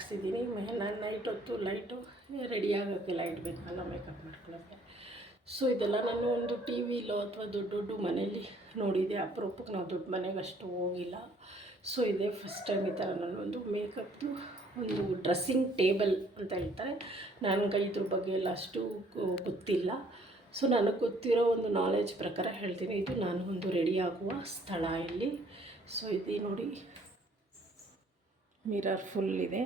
ಹಾಕ್ಸಿದ್ದೀನಿ. ನಾನು ನೈಟ್ ಹೊತ್ತು light ready ಆಗೋಕ್ಕೆ ಲೈಟ್ ಬೇಕಲ್ಲ ಮೇಕಪ್ ಮಾಡ್ಕೊಳ್ಳೋಕ್ಕೆ. ಸೊ ಇದೆಲ್ಲ ನಾನು ಒಂದು ಟಿ ವಿಲೋ ಅಥವಾ ದೊಡ್ಡ ದೊಡ್ಡ ಮನೇಲಿ ನೋಡಿದೆ. ಅಪರೂಪಕ್ಕೆ ನಾವು ದೊಡ್ಡ ಮನೆಗೆ ಅಷ್ಟು ಹೋಗಿಲ್ಲ. ಸೊ ಇದೇ ಫಸ್ಟ್ ಟೈಮ್ ಈ ಥರ ನಾನು ಒಂದು ಮೇಕಪ್ದು ಒಂದು ಡ್ರೆಸ್ಸಿಂಗ್ ಟೇಬಲ್ ಅಂತ ಹೇಳ್ತಾರೆ. ನನಗೆ ಇದ್ರ ಬಗ್ಗೆ ಎಲ್ಲ ಅಷ್ಟು ಗೊತ್ತಿಲ್ಲ. ಸೊ ನನಗೆ ಗೊತ್ತಿರೋ ಒಂದು ನಾಲೆಜ್ ಪ್ರಕಾರ ಹೇಳ್ತೀನಿ. ಇದು ನಾನು ಒಂದು ರೆಡಿ ಆಗುವ ಸ್ಥಳ ಇಲ್ಲಿ. ಸೊ ಇದು ನೋಡಿ ಮಿರರ್ ಫುಲ್ ಇದೆ.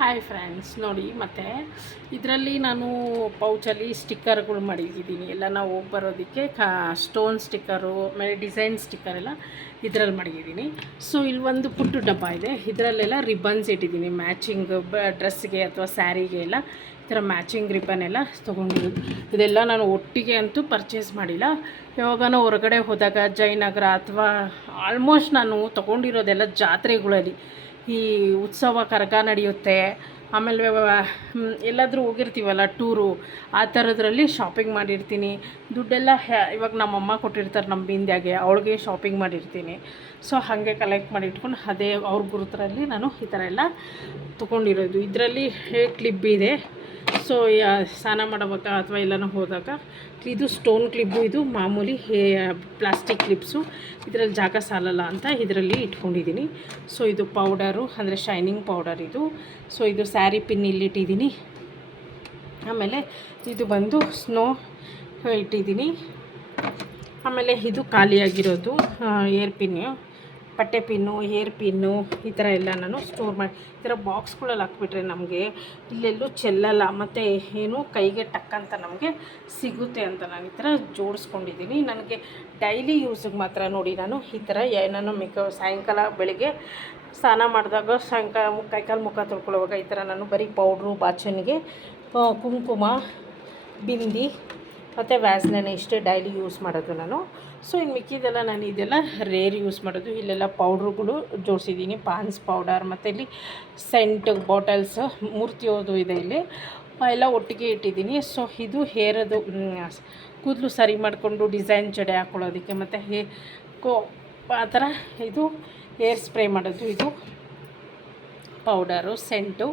ಹಾಯ್ ಫ್ರೆಂಡ್ಸ್ ನೋಡಿ, ಮತ್ತು ಇದರಲ್ಲಿ ನಾನು ಪೌಚಲ್ಲಿ ಸ್ಟಿಕ್ಕರ್ಗಳು ಮಾಡಿದ್ದೀನಿ ಎಲ್ಲ ನಾವು ಹೋಗಿ ಬರೋದಕ್ಕೆ ಕಾ ಸ್ಟೋನ್ ಸ್ಟಿಕ್ಕರು ಆಮೇಲೆ ಡಿಸೈನ್ ಸ್ಟಿಕ್ಕರ್ ಎಲ್ಲ ಇದರಲ್ಲಿ ಮಡಗಿದ್ದೀನಿ ಸೊ ಇಲ್ಲಿ ಒಂದು ಪುಟ್ಟು ಡಬ್ಬ ಇದೆ. ಇದರಲ್ಲೆಲ್ಲ ರಿಬ್ಬನ್ಸ್ ಇಟ್ಟಿದ್ದೀನಿ. ಮ್ಯಾಚಿಂಗ್ ಬ ಡ್ರೆಸ್ಗೆ ಅಥವಾ ಸ್ಯಾರಿಗೆ ಎಲ್ಲ ಈ ಥರ ಮ್ಯಾಚಿಂಗ್ ರಿಬ್ಬನ್ ಎಲ್ಲ ತೊಗೊಂಡಿದ್ದೀನಿ ಇದೆಲ್ಲ ನಾನು ಒಟ್ಟಿಗೆ ಅಂತೂ ಪರ್ಚೇಸ್ ಮಾಡಿಲ್ಲ. ಯಾವಾಗನ ಹೊರಗಡೆ ಹೋದಾಗ, ಜಯನಗರ ಅಥವಾ ಆಲ್ಮೋಸ್ಟ್ ನಾನು ತೊಗೊಂಡಿರೋದೆಲ್ಲ ಜಾತ್ರೆಗಳಲ್ಲಿ ಈ ಉತ್ಸವ ಕರಗ ನಡೆಯುತ್ತೆ. ಆಮೇಲೆ ಎಲ್ಲಾದರೂ ಹೋಗಿರ್ತೀವಲ್ಲ ಟೂರು, ಆ ಥರದ್ರಲ್ಲಿ ಶಾಪಿಂಗ್ ಮಾಡಿರ್ತೀನಿ. ದುಡ್ಡೆಲ್ಲ ಇವಾಗ ನಮ್ಮಮ್ಮ ಕೊಟ್ಟಿರ್ತಾರೆ ನಮ್ಮ ಬಿಂದ್ಯಾಗೆ, ಅವಳಿಗೆ ಶಾಪಿಂಗ್ ಮಾಡಿರ್ತೀನಿ. ಸೊ, ಹಾಗೆ ಕಲೆಕ್ಟ್ ಮಾಡಿ ಇಟ್ಕೊಂಡು ಅದೇ ಅವ್ರ ಗುರುತರಲ್ಲಿ ನಾನು ಈ ಥರ ಎಲ್ಲ ತೊಗೊಂಡಿರೋದು. ಇದರಲ್ಲಿ ಕ್ಲಿಪ್ ಇದೆ. ಸೊ ಸ್ನಾನ ಮಾಡಬೇಕಾ ಅಥವಾ ಎಲ್ಲನೂ ಹೋದಾಗ? ಇದು ಸ್ಟೋನ್ ಕ್ಲಿಪ್ಪು, ಇದು ಮಾಮೂಲಿ ಹೇ, ಪ್ಲಾಸ್ಟಿಕ್ ಕ್ಲಿಪ್ಸು. ಇದರಲ್ಲಿ ಜಾಗ ಸಾಲಲ್ಲ ಅಂತ ಇದರಲ್ಲಿ ಇಟ್ಕೊಂಡಿದ್ದೀನಿ ಸೊ, ಇದು ಪೌಡರು, ಅಂದರೆ ಶೈನಿಂಗ್ ಪೌಡರ್ ಇದು. ಸೊ, ಇದು ಸ್ಯಾರಿ ಪಿನ್ ಇಲ್ಲಿಟ್ಟಿದ್ದೀನಿ ಆಮೇಲೆ ಇದು ಬಂದು ಸ್ನೋ ಇಟ್ಟಿದ್ದೀನಿ ಆಮೇಲೆ ಇದು ಖಾಲಿಯಾಗಿರೋದು ಏರ್ ಪಿನ್ನು. ಬಟ್ಟೆ ಪಿನ್ನು, ಹೇರ್ ಪಿನ್ನು ಈ ಥರ ಎಲ್ಲ ನಾನು ಸ್ಟೋರ್ ಮಾಡಿ, ಈ ಥರ ಬಾಕ್ಸ್ಗಳಲ್ಲಿ ಹಾಕ್ಬಿಟ್ರೆ ನಮಗೆ ಇಲ್ಲೆಲ್ಲೂ ಚೆಲ್ಲಲ್ಲ, ಮತ್ತು ಏನು ಕೈಗೆ ಟಕ್ಕಂತ ನಮಗೆ ಸಿಗುತ್ತೆ ಅಂತ ನಾನು ಈ ಥರ ಜೋಡಿಸ್ಕೊಂಡಿದ್ದೀನಿ. ನನಗೆ ಡೈಲಿ ಯೂಸಿಗೆ ಮಾತ್ರ ನೋಡಿ ನಾನು ಈ ಥರ ನಾನು ಮೇಕ, ಸಾಯಂಕಾಲ ಬೆಳಿಗ್ಗೆ ಸ್ನಾನ ಮಾಡಿದಾಗ ಸಾಯಂಕಾಲ ಕೈಕಾಲು ಮುಖ ತೊಳ್ಕೊಳ್ಳುವಾಗ ಈ ಥರ ನಾನು ಬರೀ ಪೌಡ್ರು ಬಾಚಣಿಗೆ ಕುಂಕುಮ, ಬಿಂದಿ, ಮತ್ತು ವ್ಯಾಸ್ಲೈನ್ ಇಷ್ಟೇ ಡೈಲಿ ಯೂಸ್ ಮಾಡೋದು ನಾನು. ಸೊ ಇನ್ನು ಮಿಕ್ಕಿದೆಲ್ಲ ನಾನು ಇದೆಲ್ಲ ರೇರ್ ಯೂಸ್ ಮಾಡೋದು. ಇಲ್ಲೆಲ್ಲ ಪೌಡ್ರುಗಳು ಜೋಡಿಸಿದ್ದೀನಿ. ಪಾನ್ಸ್ ಪೌಡರ್ ಮತ್ತು ಇಲ್ಲಿ ಸೆಂಟ್ ಬಾಟಲ್ಸ್ ಮೂರ್ತಿಯೋದು ಇದೆ ಇಲ್ಲಿ. ಎಲ್ಲ ಒಟ್ಟಿಗೆ ಇಟ್ಟಿದ್ದೀನಿ. ಸೊ ಇದು ಹೇರದು ಕೂದಲು ಸರಿ ಮಾಡಿಕೊಂಡು ಡಿಸೈನ್ ಜಡೆ ಹಾಕ್ಕೊಳ್ಳೋದಕ್ಕೆ ಮತ್ತು ಹೇ, ಕೋ, ಆ ಥರ ಇದು ಹೇರ್ ಸ್ಪ್ರೇ ಮಾಡೋದು. ಇದು ಪೌಡರು ಸೆಂಟು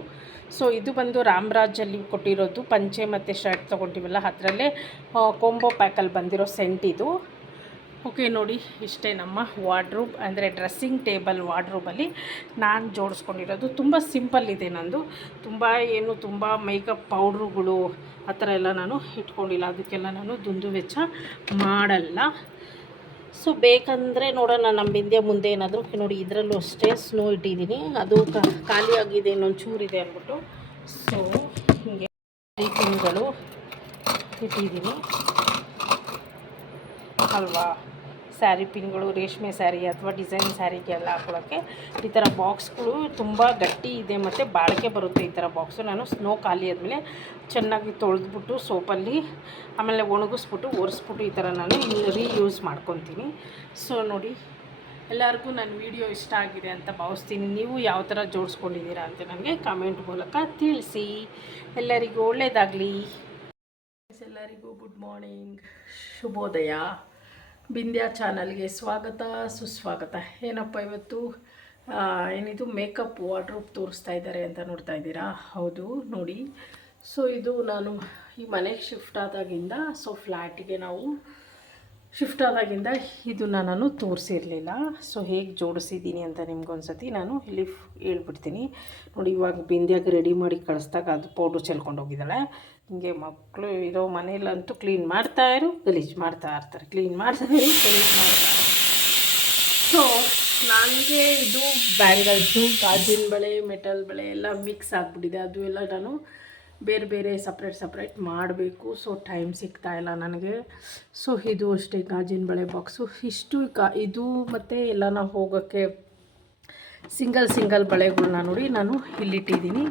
ಸೊ ಇದು ಬಂದು ರಾಮರಾಜಲ್ಲಿ ಕೊಟ್ಟಿರೋದು. ಪಂಚೆ ಮತ್ತು ಶರ್ಟ್ ತೊಗೊಂಡಿವಲ್ಲ, ಅದರಲ್ಲೇ ಕೊಂಬೋ ಪ್ಯಾಕಲ್ಲಿ ಬಂದಿರೋ ಸೆಂಟ್ ಇದು. ಓಕೆ, ನೋಡಿ, ಇಷ್ಟೇ ನಮ್ಮ ವಾರ್ಡ್ರೂಬ್, ಅಂದರೆ ಡ್ರೆಸ್ಸಿಂಗ್ ಟೇಬಲ್ ವಾರ್ಡ್ರೂಬಲ್ಲಿ ನಾನು ಜೋಡಿಸ್ಕೊಂಡಿರೋದು. ತುಂಬ ಸಿಂಪಲ್ ಇದೆ ನಂದು. ತುಂಬ ಏನು, ತುಂಬ ಮೇಕಪ್ ಪೌಡ್ರುಗಳು ಆ ಥರ ಎಲ್ಲ ನಾನು ಇಟ್ಕೊಂಡಿಲ್ಲ. ಅದಕ್ಕೆಲ್ಲ ನಾನು ದುಂದು ವೆಚ್ಚ ಮಾಡಲ್ಲ. ಸೊ, ಬೇಕಂದರೆ ನೋಡೋಣ, ನಮ್ಮ ಹಿಂದೆ ಮುಂದೆ ಏನಾದರೂ ನೋಡಿ, ಇದರಲ್ಲೂ ಅಷ್ಟೇ ಸ್ನೋ ಇಟ್ಟಿದ್ದೀನಿ. ಅದು ಖಾಲಿಯಾಗಿದೆ ಇನ್ನೊಂದು ಚೂರಿದೆ ಅಂದ್ಬಿಟ್ಟು. ಸೊ, ಹೀಗೆ ತಿಂಗಳು ಇಟ್ಟಿದ್ದೀನಿ. ಅಲ್ವಾ? ಸ್ಯಾರಿ ಪಿನ್ಗಳು, ರೇಷ್ಮೆ ಸ್ಯಾರಿ ಅಥವಾ ಡಿಸೈನ್ ಸ್ಯಾರಿಗೆಲ್ಲ ಹಾಕೊಳ್ಳೋಕ್ಕೆ ಈ ಥರ ಬಾಕ್ಸ್ಗಳು ತುಂಬ ಗಟ್ಟಿ ಇದೆ ಮತ್ತು ಬಾಳಿಕೆ ಬರುತ್ತೆ ಈ ಥರ ಬಾಕ್ಸು. ನಾನು ಸ್ನೋ ಖಾಲಿ ಆದಮೇಲೆ ಚೆನ್ನಾಗಿ ತೊಳೆದ್ಬಿಟ್ಟು ಸೋಪಲ್ಲಿ ಆಮೇಲೆ ಒಣಗಿಸ್ಬಿಟ್ಟು, ಒರೆಸ್ಬಿಟ್ಟು ಈ ಥರ ನಾನು ರೀಯೂಸ್ ಮಾಡ್ಕೊತೀನಿ. ಸೊ ನೋಡಿ, ಎಲ್ಲರಿಗೂ ನನ್ನ ವಿಡಿಯೋ ಇಷ್ಟ ಆಗಿದೆ ಅಂತ ಭಾವಿಸ್ತೀನಿ. ನೀವು ಯಾವ ಥರ ಜೋಡಿಸ್ಕೊಂಡಿದ್ದೀರಾ ಅಂತ ನನಗೆ ಕಾಮೆಂಟ್ ಮೂಲಕ ತಿಳಿಸಿ. ಎಲ್ಲರಿಗೂ ಒಳ್ಳೆಯದಾಗಲಿ ಎಲ್ಲರಿಗೂ ಗುಡ್ ಮಾರ್ನಿಂಗ್. ಶುಭೋದಯ. ಬಿಂದ್ಯಾ ಚಾನಲ್ಗೆ ಸ್ವಾಗತ, ಸುಸ್ವಾಗತ. ಏನಪ್ಪ ಇವತ್ತು? ಏನಿದು, ಮೇಕಪ್ ವಾರ್ಡ್ರೋಬ್ ತೋರಿಸ್ತಾ ಇದ್ದಾರೆ ಅಂತ ನೋಡ್ತಾ ಇದ್ದೀರಾ? ಹೌದು, ನೋಡಿ. ಸೊ, ಇದು ನಾನು ಈ ಮನೆಗೆ ಶಿಫ್ಟ್ ಆದಾಗಿಂದ, ಸೊ ಫ್ಲ್ಯಾಟಿಗೆ ನಾವು ಶಿಫ್ಟ್ ಆದಾಗಿಂದ ಇದನ್ನು ನಾನು ತೋರಿಸಿರಲಿಲ್ಲ. ಸೊ, ಹೇಗೆ ಜೋಡಿಸಿದ್ದೀನಿ ಅಂತ ನಿಮ್ಗೊಂದ್ಸತಿ ನಾನು ಇಲ್ಲಿ ಹೇಳ್ಬಿಡ್ತೀನಿ. ನೋಡಿ, ಇವಾಗ ಬಿಂದ್ಯಾಗ ರೆಡಿ ಮಾಡಿ ಕಳಿಸ್ದಾಗ ಅದು ಪೌಡ್ರ್ ಚೆಲ್ಕೊಂಡು ಹೋಗಿದ್ದಾಳೆ ಹಿಂಗೆ ಮಕ್ಕಳು ಇರೋ ಮನೆಯಲ್ಲಂತೂ ಕ್ಲೀನ್ ಮಾಡ್ತಾ ಇರು ಗಲೀಜು ಮಾಡ್ತಾ ಇರ್ತಾರೆ. ಕ್ಲೀನ್ ಮಾಡ್ತಾ ಇರು ಗಲೀಜು ಮಾಡ್ತಾ ಸೊ ನನಗೆ ಇದು ಬ್ಯಾಂಗಲ್ಸು ಗಾಜಿನ ಬಳೆ, ಮೆಟಲ್ ಬಳೆ ಎಲ್ಲ ಮಿಕ್ಸ್ ಆಗಿಬಿಟ್ಟಿದೆ. ಅದು ಎಲ್ಲ ನಾನು ಬೇರೆ ಬೇರೆ ಸಪ್ರೇಟ್ ಸಪ್ರೇಟ್ ಮಾಡಬೇಕು. ಸೊ ಟೈಮ್ ಸಿಗ್ತಾ ಇಲ್ಲ ನನಗೆ. ಸೊ ಇದು ಅಷ್ಟೇ ಗಾಜಿನ ಬಳೆ ಬಾಕ್ಸು ಇಷ್ಟು ಕಾ ಇದು ಮತ್ತು ಎಲ್ಲ ಹೋಗೋಕ್ಕೆ ಸಿಂಗಲ್ ಸಿಂಗಲ್ ಬಳೆಗಳನ್ನ ನೋಡಿ ನಾನು ಇಲ್ಲಿಟ್ಟಿದ್ದೀನಿ.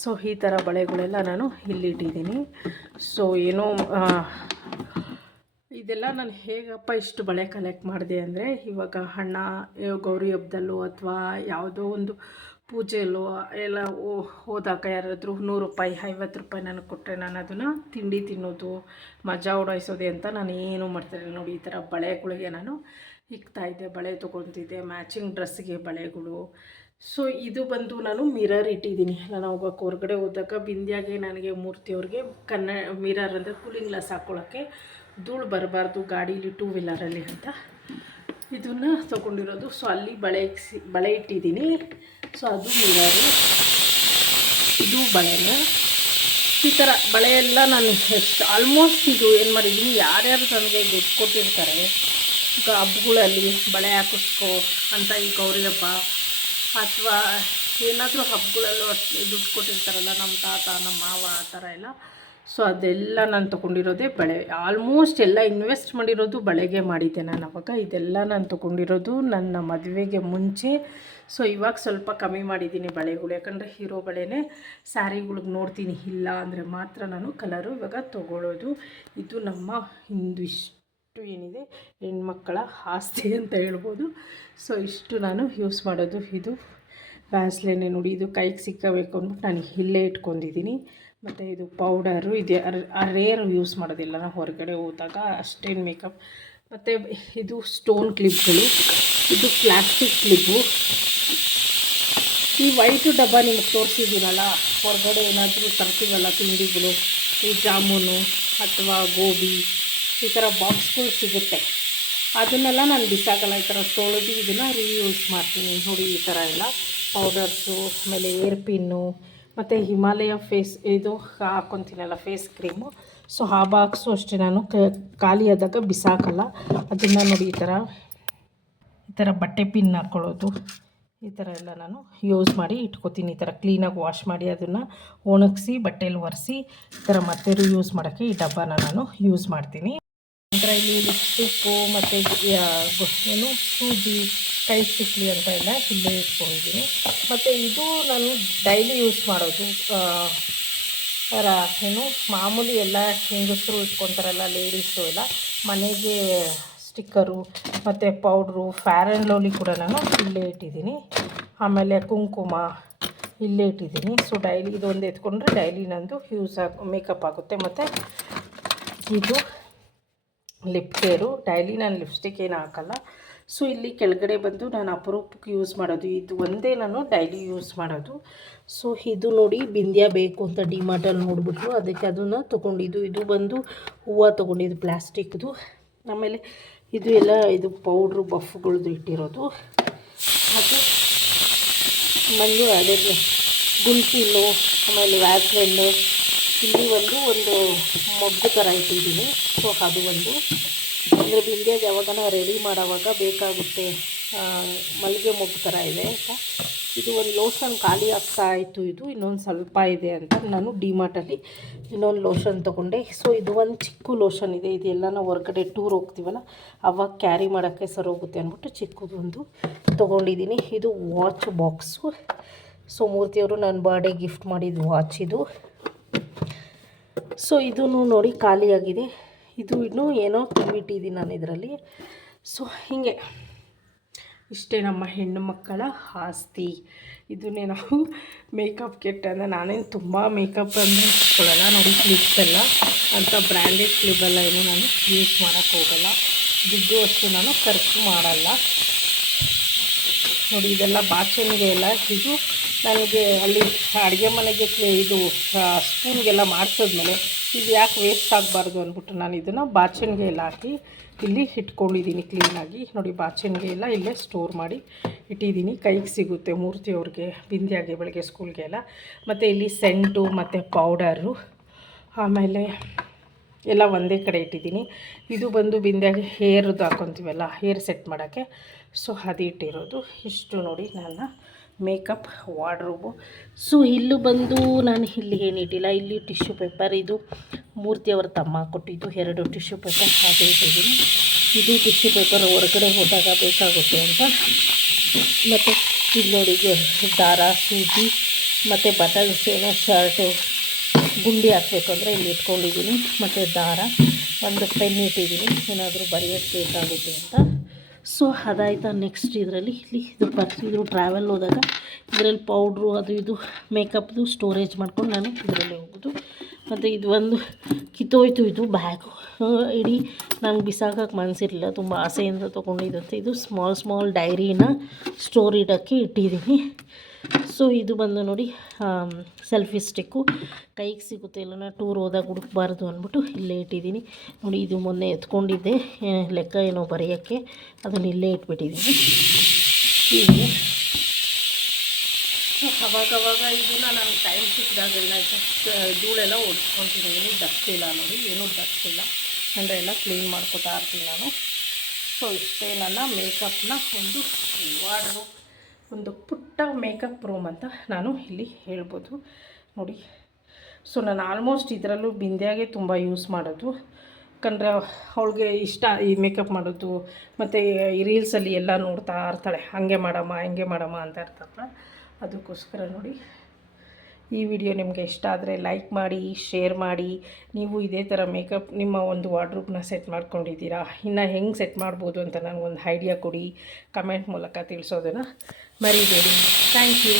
ಸೊ ಈ ಥರ ಬಳೆಗಳೆಲ್ಲ ನಾನು ಇಲ್ಲಿಟ್ಟಿದ್ದೀನಿ. ಸೊ ಏನೋ ಇದೆಲ್ಲ ನಾನು ಹೇಗಪ್ಪ ಇಷ್ಟು ಬಳೆ ಕಲೆಕ್ಟ್ ಮಾಡಿದೆ ಅಂದರೆ, ಇವಾಗ ಹಣ್ಣ ಗೌರಿ ಹಬ್ಬದಲ್ಲೋ ಅಥವಾ ಯಾವುದೋ ಒಂದು ಪೂಜೆಯಲ್ಲೋ ಎಲ್ಲ ಹೋದಾಗ ಯಾರಾದರೂ ನೂರು ರೂಪಾಯಿ, ಐವತ್ತು ರೂಪಾಯಿ ನನಗೆ ಕೊಟ್ಟರೆ ನಾನು ಅದನ್ನು ತಿಂಡಿ ತಿನ್ನೋದು, ಮಜಾ ಉಡಾಯಿಸೋದೆ ಅಂತ ನಾನು ಏನು ಮಾಡ್ತಾರೆ ನೋಡಿ, ಈ ಥರ ಬಳೆಗಳಿಗೆ ನಾನು ಇಕ್ತಾಯಿದ್ದೆ ಬಳೆ ತೊಗೊತಿದ್ದೆ ಮ್ಯಾಚಿಂಗ್ ಡ್ರೆಸ್ಗೆ ಬಳೆಗಳು. ಸೊ ಇದು ಬಂದು ನಾನು ಮಿರರ್ ಇಟ್ಟಿದ್ದೀನಿ. ನಾನು ಅವಾಗ ಹೊರಗಡೆ ಹೋದಾಗ ಬಿಂದಿಯಾಗೆ ನನಗೆ ಮೂರ್ತಿಯವ್ರಿಗೆ ಕನ್ನ ಮಿರರ್ ಅಂದರೆ ಕೂಲಿಂಗ್ ಗ್ಲಾಸ್ ಹಾಕ್ಕೊಳ್ಳೋಕ್ಕೆ ಧೂಳು ಬರಬಾರ್ದು, ಗಾಡೀಲಿ ಟೂ ವೀಲರಲ್ಲಿ ಅಂತ. ಇದನ್ನು ತೊಗೊಂಡಿರೋದು. ಸೊ ಅಲ್ಲಿ ಬಳೆ ಬಳೆ ಇಟ್ಟಿದ್ದೀನಿ. ಸೊ ಅದು ಮಿರರು ಇದು ಬಳೆನ. ಈ ಥರ ಬಳೆ ಎಲ್ಲ ನಾನು ಆಲ್ಮೋಸ್ಟ್ ಇದು ಏನು ಮಾಡಿದ್ದೀನಿ, ಯಾರ್ಯಾರು ನನಗೆ ದುಡ್ಡು ಕೊಟ್ಟಿರ್ತಾರೆ ಹಬ್ಬಗಳಲ್ಲಿ ಬಳೆ ಹಾಕಿಸ್ಕೋ ಅಂತ ಈ ಗೌರಿ ಹಬ್ಬ. ಅಥವಾ ಏನಾದರೂ ಹಬ್ಬಗಳಲ್ಲೂ ದುಡ್ಡು ಕೊಟ್ಟಿರ್ತಾರಲ್ಲ ನಮ್ಮ ತಾತ, ನಮ್ಮ ಮಾವ ಆ ಥರ ಎಲ್ಲ. ಸೊ ಅದೆಲ್ಲ ನಾನು ತೊಗೊಂಡಿರೋದೇ ಬಳೆ. ಆಲ್ಮೋಸ್ಟ್ ಎಲ್ಲ ಇನ್ವೆಸ್ಟ್ ಮಾಡಿರೋದು ಬಳೆಗೆ ಮಾಡಿದ್ದೆ ನಾನು ಅವಾಗ. ಇದೆಲ್ಲ ನಾನು ತೊಗೊಂಡಿರೋದು ನನ್ನ ಮದುವೆಗೆ ಮುಂಚೆ. ಸೊ ಇವಾಗ ಸ್ವಲ್ಪ ಕಮ್ಮಿ ಮಾಡಿದ್ದೀನಿ ಬಳೆಗಳು. ಯಾಕಂದರೆ ಹೀರೋ ಬಳೆನೇ ಸ್ಯಾರಿಗಳಿಗೆ ನೋಡ್ತೀನಿ. ಇಲ್ಲ ಅಂದರೆ ಮಾತ್ರ ನಾನು ಕಲರು ಇವಾಗ ತೊಗೊಳ್ಳೋದು ಇದು ನಮ್ಮ ಹಿಂದೂ ಇಷ್ಟು ಏನಿದೆ? ಹೆಣ್ಮಕ್ಕಳ ಆಸ್ತಿ ಅಂತ ಹೇಳ್ಬೋದು. ಸೊ ಇಷ್ಟು ನಾನು ಯೂಸ್ ಮಾಡೋದು. ಇದು ವ್ಯಾಸ್ಲೇನೆ ನೋಡಿ, ಇದು ಕೈಗೆ ಸಿಕ್ಕಬೇಕು ಅಂದ್ಬಿಟ್ಟು ನಾನು ಇಲ್ಲೇ ಇಟ್ಕೊಂಡಿದ್ದೀನಿ. ಮತ್ತು ಇದು ಪೌಡರು, ಇದು ರೇರ್ ಯೂಸ್ ಮಾಡೋದಿಲ್ಲ. ನಾನು ಹೊರಗಡೆ ಹೋದಾಗ ಅಷ್ಟೇನು ಮೇಕಪ್ ಮತ್ತು ಇದು ಸ್ಟೋನ್ ಕ್ಲಿಪ್ಗಳು ಇದು ಪ್ಲಾಸ್ಟಿಕ್ ಕ್ಲಿಪ್ಪು ಈ ವೈಟು ಡಬ್ಬ ನಿಮಗೆ ತೋರಿಸಿದ್ದೀನಲ್ಲ ಹೊರಗಡೆ ಏನಾದರೂ ತರ್ತೀವಲ್ಲ ತಿಂಡಿಗಳು? ಈ ಜಾಮೂನು ಅಥವಾ ಗೋಬಿ? ಈ ಥರ ಬಾಕ್ಸ್ಗಳು ಸಿಗುತ್ತೆ. ಅದನ್ನೆಲ್ಲ ನಾನು ಬಿಸಾಕಲ್ಲ, ಈ ಥರ ತೊಳೆದು ಇದನ್ನು ರೀಯೂಸ್ ಮಾಡ್ತೀನಿ. ನೋಡಿ, ಈ ಥರ ಎಲ್ಲ ಪೌಡರ್ಸು ಆಮೇಲೆ ಏರ್ ಪಿನ್ನು ಮತ್ತು ಹಿಮಾಲಯ ಫೇಸ್ ಇದು ಹಾಕ್ಕೊತೀನಲ್ಲ ಫೇಸ್ ಕ್ರೀಮು ಸೊ ಆ ಬಾಕ್ಸು ಅಷ್ಟೇ ನಾನು ಖಾಲಿ ಆದಾಗ ಬಿಸಾಕಲ್ಲ. ಅದನ್ನು ನೋಡಿ, ಈ ಥರ ಈ ಥರ ಬಟ್ಟೆ ಪಿನ್ ಹಾಕ್ಕೊಳ್ಳೋದು ಈ ಥರ ಎಲ್ಲ ನಾನು ಯೂಸ್ ಮಾಡಿ ಇಟ್ಕೋತೀನಿ. ಈ ಥರ ಕ್ಲೀನಾಗಿ ವಾಶ್ ಮಾಡಿ ಅದನ್ನು ಒಣಗಿಸಿ ಬಟ್ಟೆಯಲ್ಲಿ ಒರೆಸಿ, ಈ ಥರ ಮತ್ತೆ ಯೂಸ್ ಮಾಡೋಕ್ಕೆ ಈ ಡಬ್ಬನ ನಾನು ಯೂಸ್ ಮಾಡ್ತೀನಿ. ನಂತರ ಇಲ್ಲಿ ಲಿಪ್ಸ್ಟಿಕ್ಕು ಮತ್ತು ಏನು, ಸೂಜಿ ಕೈ ಸಿಕ್ಲಿ ಅಂತ ಎಲ್ಲ ಇಲ್ಲೇ ಇಟ್ಕೊಂಡಿದ್ದೀನಿ. ಮತ್ತು ಇದು ನಾನು ಡೈಲಿ ಯೂಸ್ ಮಾಡೋದು. ಏನು, ಮಾಮೂಲಿ ಎಲ್ಲ ಹೆಂಗಸರು ಇಟ್ಕೊತಾರಲ್ಲ ಲೇಡೀಸು ಎಲ್ಲ, ಮನೆಗೆ ಸ್ಟಿಕ್ಕರು ಮತ್ತು ಪೌಡ್ರು ಫ್ಯಾರ್ ಆ್ಯಂಡ್ ಲವ್ಲಿ ಕೂಡ ನಾನು ಇಲ್ಲೇ ಇಟ್ಟಿದ್ದೀನಿ. ಆಮೇಲೆ ಕುಂಕುಮ ಇಲ್ಲೇ ಇಟ್ಟಿದ್ದೀನಿ. ಸೊ ಡೈಲಿ ಇದೊಂದು ಎತ್ಕೊಂಡ್ರೆ ಡೈಲಿ ನಂದು ಯೂಸ್ ಆಗ ಮೇಕಪ್ ಆಗುತ್ತೆ. ಮತ್ತು ಇದು ಲಿಪ್ ಕೇರು. ಡೈಲಿ ನಾನು ಲಿಪ್ಸ್ಟಿಕ್ ಏನು ಹಾಕಲ್ಲ. ಸೊ ಇಲ್ಲಿ ಕೆಳಗಡೆ ಬಂದು ನಾನು ಅಪರೂಪಕ್ಕೆ ಯೂಸ್ ಮಾಡೋದು. ಇದು ಒಂದೇ ನಾನು ಡೈಲಿ ಯೂಸ್ ಮಾಡೋದು. ಸೊ ಇದು ನೋಡಿ ಬಿಂದ್ಯ ಬೇಕು ಅಂತ ಡಿಮಾರ್ಟಲ್ಲಿ ನೋಡಿಬಿಟ್ಟು ಅದಕ್ಕೆ ಅದನ್ನು ತೊಗೊಂಡಿದ್ದು. ಇದು ಬಂದು ಹೂವು ತೊಗೊಂಡಿದ್ದು, ಪ್ಲಾಸ್ಟಿಕ್ದು. ಆಮೇಲೆ ಇದು ಎಲ್ಲ, ಇದು ಪೌಡ್ರು ಬಫ್ಗಳದ್ದು ಇಟ್ಟಿರೋದು. ಅದು ಮಲ್ಲು ಅದೇ ಗುಂಪಿನ್ನು ಆಮೇಲೆ ವ್ಯಾಸ್ಲೆನ್ನು ಇಲ್ಲಿ ಒಂದು ಒಂದು ಮೊಗ್ಗು ಥರ ಇಟ್ಟಿದ್ದೀನಿ. ಸೊ, ಅದು ಒಂದು. ಅಂದರೆ ಬಿಂದಿಗೆ ಯಾವಾಗನ ರೆಡಿ ಮಾಡೋವಾಗ ಬೇಕಾಗುತ್ತೆ ಮಲ್ಲಿಗೆ ಮೊಗ್ಗು ಥರ ಇದೆ ಅಂತ. ಇದು ಒಂದು ಲೋಷನ್ ಖಾಲಿ ಆಗ್ತಾ ಇತ್ತು ಇದು ಇನ್ನೊಂದು ಸ್ವಲ್ಪ ಇದೆ ಅಂತ ನಾನು ಡಿಮಾರ್ಟಲ್ಲಿ ಇನ್ನೊಂದು ಲೋಷನ್ ತೊಗೊಂಡೆ. ಸೊ ಇದು ಒಂದು ಚಿಕ್ಕ ಲೋಷನ್ ಇದೆ. ಇದೆಲ್ಲ ನಾವು ಹೊರಗಡೆ ಟೂರ್ ಹೋಗ್ತೀವಲ್ಲ, ಅವಾಗ ಕ್ಯಾರಿ ಮಾಡೋಕ್ಕೆ ಸರೋಗುತ್ತೆ ಅಂದ್ಬಿಟ್ಟು ಚಿಕ್ಕದೊಂದು ತೊಗೊಂಡಿದ್ದೀನಿ. ಇದು ವಾಚ್ ಬಾಕ್ಸು ಸೊ, ಮೂರ್ತಿಯವರು ನನ್ನ ಬರ್ಡೇ ಗಿಫ್ಟ್ ಮಾಡಿದ ವಾಚ್ ಇದು. ಸೊ ಇದೂ ನೋಡಿ ಖಾಲಿಯಾಗಿದೆ. ಇದು ಇನ್ನೂ ಏನೋ ತುಂಬಿಟ್ಟಿದ್ದೀನಿ ನಾನು ಇದರಲ್ಲಿ. ಸೊ ಹೀಗೆ. ಇಷ್ಟೇ ನಮ್ಮ ಹೆಣ್ಣು ಮಕ್ಕಳ ಆಸ್ತಿ. ಇದನ್ನೇ ನಾವು ಮೇಕಪ್ ಕಿಟ್ ಅಂದರೆ ನಾನೇನು ತುಂಬ ಮೇಕಪ್ ಅಂದರೆ ಇಟ್ಕೊಳ್ಳಲ್ಲ ನೋಡಿ ಕ್ಲಿಪ್ಸ್ ಎಲ್ಲ. ಅಂಥ ಬ್ರ್ಯಾಂಡೆಡ್ ಕ್ಲಿಬೆಲ್ಲ ಏನು ನಾನು ಯೂಸ್ ಮಾಡೋಕ್ಕೆ ಹೋಗಲ್ಲ. ದುಡ್ಡು ಅಷ್ಟು ನಾನು ಖರ್ಚು ಮಾಡಲ್ಲ. ನೋಡಿ, ಇದೆಲ್ಲ ಬಾಚಣಿಗೆ ಎಲ್ಲ ಇದು ನನಗೆ ಅಲ್ಲಿ ಅಡುಗೆ ಮನೆಗೆ ಇದು ಸ್ಪೂನ್ಗೆಲ್ಲ ಮಾಡಿಸಿದ್ಮೇಲೆ ಇದು ಯಾಕೆ ವೇಸ್ಟ್ ಆಗಬಾರ್ದು ಅಂದ್ಬಿಟ್ಟು ನಾನು ಇದನ್ನು ಬಾಚಣಿಗೆ ಎಲ್ಲ ಹಾಕಿ ಇಲ್ಲಿ ಇಟ್ಕೊಂಡಿದ್ದೀನಿ ಕ್ಲೀನಾಗಿ ನೋಡಿ, ಬಾಚಣಿಗೆ ಎಲ್ಲ ಇಲ್ಲೇ ಸ್ಟೋರ್ ಮಾಡಿ ಇಟ್ಟಿದ್ದೀನಿ. ಕೈಗೆ ಸಿಗುತ್ತೆ ಮೂರ್ತಿಯವ್ರಿಗೆ ಬಿಂದಿಯಾಗಿ ಬೆಳಗ್ಗೆ ಸ್ಕೂಲ್ಗೆ ಎಲ್ಲ. ಮತ್ತು ಇಲ್ಲಿ ಸೆಂಟು ಮತ್ತು ಪೌಡರು ಆಮೇಲೆ ಎಲ್ಲ ಒಂದೇ ಕಡೆ ಇಟ್ಟಿದ್ದೀನಿ. ಇದು ಬಂದು ಬಿಂದಿಯಾಗಿ ಹೇರ್ದು ಹಾಕೊತೀವಲ್ಲ ಹೇರ್ ಸೆಟ್ ಮಾಡೋಕ್ಕೆ. ಸೊ ಅದು ಇಟ್ಟಿರೋದು. ಇಷ್ಟು ನೋಡಿ ನನ್ನ ಮೇಕಪ್, ವಾರ್ಡ್ರೋಬು. ಸೊ, ಇಲ್ಲೂ ಬಂದು ನಾನು ಇಲ್ಲಿ ಏನಿಟ್ಟಿಲ್ಲ ಇಲ್ಲಿ ಟಿಶ್ಯೂ ಪೇಪರ್, ಇದು ಮೂರ್ತಿಯವರ ತಮ್ಮ ಕೊಟ್ಟಿದ್ದು. ಎರಡು ಟಿಶ್ಯೂ ಪೇಪರ್ ಹಾಗೆ ಇಟ್ಟಿದ್ದೀನಿ. ಇದು ಟಿಶ್ಯೂ ಪೇಪರ್ ಹೊರಗಡೆ ಹೋದಾಗ ಬೇಕಾಗುತ್ತೆ ಅಂತ. ಮತ್ತು ಇಲ್ಲಿ ನೋಡಿ ದಾರ, ಸೂಜಿ, ಮತ್ತು ಬಟನ್ಸ್ ಏನೋ ಶರ್ಟು, ಗುಂಡಿ ಹಾಕಬೇಕು ಅಂದರೆ ಇಲ್ಲಿ ಇಟ್ಕೊಂಡಿದ್ದೀನಿ. ಮತ್ತು ದಾರ, ಒಂದು ಪೆನ್ ಇಟ್ಟಿದ್ದೀನಿ. ಏನಾದರೂ ಬರೆಯೋಕ್ಕೆ ಬೇಕಾಗುತ್ತೆ ಅಂತ. ಸೊ ಅದಾಯ್ತಾ ನೆಕ್ಸ್ಟ್ ಇದರಲ್ಲಿ? ಇಲ್ಲಿ ಇದು ಪರ್ಸ್ ಇದು ಟ್ರಾವೆಲ್ ಹೋದಾಗ ಇದರಲ್ಲಿ ಪೌಡ್ರು ಅದು ಇದು ಮೇಕಪ್ದು ಸ್ಟೋರೇಜ್ ಮಾಡ್ಕೊಂಡು ನಾನು ಇದರಲ್ಲಿ ಹೋಗೋದು. ಮತ್ತು ಇದು ಒಂದು ಕಿತ್ತೋಯ್ತು ಇದು ಬ್ಯಾಗು ಇಡೀ ನಂಗೆ ಬಿಸಾಕಕ್ಕೆ ಮನಸ್ಸಿರಲಿಲ್ಲ ತುಂಬ ಆಸೆಯಿಂದ ತೊಗೊಂಡಿದ್ದಂತೆ ಇದು ಸ್ಮಾಲ್ ಸ್ಮಾಲ್ ಡೈರಿನ ಸ್ಟೋರ್ ಇಡೋಕ್ಕೆ ಇಟ್ಟಿದ್ದೀನಿ. ಸೊ ಇದು ಬಂದು ನೋಡಿ ಸೆಲ್ಫಿ ಸ್ಟಿಕ್ಕು ಕೈಗೆ ಸಿಗುತ್ತೆ ಇಲ್ಲ ಟೂರ್ ಹೋದಾಗ ಹುಡುಕ್ಬಾರ್ದು ಅಂದ್ಬಿಟ್ಟು ಇಲ್ಲೇ ಇಟ್ಟಿದ್ದೀನಿ. ನೋಡಿ, ಇದು ಮೊನ್ನೆ ಎತ್ಕೊಂಡಿದ್ದೆ. ಲೆಕ್ಕ ಏನೋ ಬರೆಯೋಕ್ಕೆ. ಅದನ್ನು ಇಲ್ಲೇ ಇಟ್ಬಿಟ್ಟಿದ್ದೀನಿ. ಅವಾಗವಾಗ ಇದನ್ನ ನಾನು ಟೈಮ್ ಸಿಕ್ಕಿದಾಗೆಲ್ಲ ಧೂಳೆಲ್ಲ ಓಡಿಸ್ಕೊತೀನಿ ಏನೂ ಇಲ್ಲ ನೋಡಿ, ಏನೂ ಡಸ್ಟ್ ಇಲ್ಲ. ಅಂದರೆ ಎಲ್ಲ ಕ್ಲೀನ್ ಮಾಡ್ಕೊತಾ ಇರ್ತೀನಿ ನಾನು. ಸೊ ಇಷ್ಟೇ ನನ್ನ ಮೇಕಪ್ನ ಒಂದು ವಾರ್ಡ್ರು ಒಂದು ಪುಟ್ಟ ಮೇಕಪ್ ರೂಮ್ ಅಂತ ನಾನು ಇಲ್ಲಿ ಹೇಳ್ಬೋದು. ನೋಡಿ, ಸೊ ನಾನು ಆಲ್ಮೋಸ್ಟ್ ಇದರಲ್ಲೂ ಬಿಂದಿಯಾಗೆ ತುಂಬ ಯೂಸ್ ಮಾಡೋದು. ಯಾಕಂದರೆ ಅವಳಿಗೆ ಇಷ್ಟ ಈ ಮೇಕಪ್ ಮಾಡೋದು, ಮತ್ತು ಈ ರೀಲ್ಸಲ್ಲಿ ಎಲ್ಲ ನೋಡ್ತಾ ಇರ್ತಾಳೆ, ಹಾಗೆ ಮಾಡಮ್ಮ, ಹಂಗೆ ಮಾಡಮ್ಮ ಅಂತ ಇರ್ತಾರಲ್ಲ, ಅದಕ್ಕೋಸ್ಕರ ನೋಡಿ ಈ ವಿಡಿಯೋ ನಿಮಗೆ ಇಷ್ಟ ಆದರೆ ಲೈಕ್ ಮಾಡಿ, ಶೇರ್ ಮಾಡಿ. ನೀವು ಇದೇ ಥರ ಮೇಕಪ್ ನಿಮ್ಮ ಒಂದು ವಾರ್ಡ್ರೂಬ್ನ ಸೆಟ್ ಮಾಡ್ಕೊಂಡಿದ್ದೀರಾ? ಇನ್ನು ಹೆಂಗೆ ಸೆಟ್ ಮಾಡ್ಬೋದು ಅಂತ ನನಗೊಂದು ಐಡಿಯಾ ಕೊಡಿ. ಕಮೆಂಟ್ ಮೂಲಕ ತಿಳಿಸೋದನ್ನು ಮರಿಬೇಡಿ. Thank you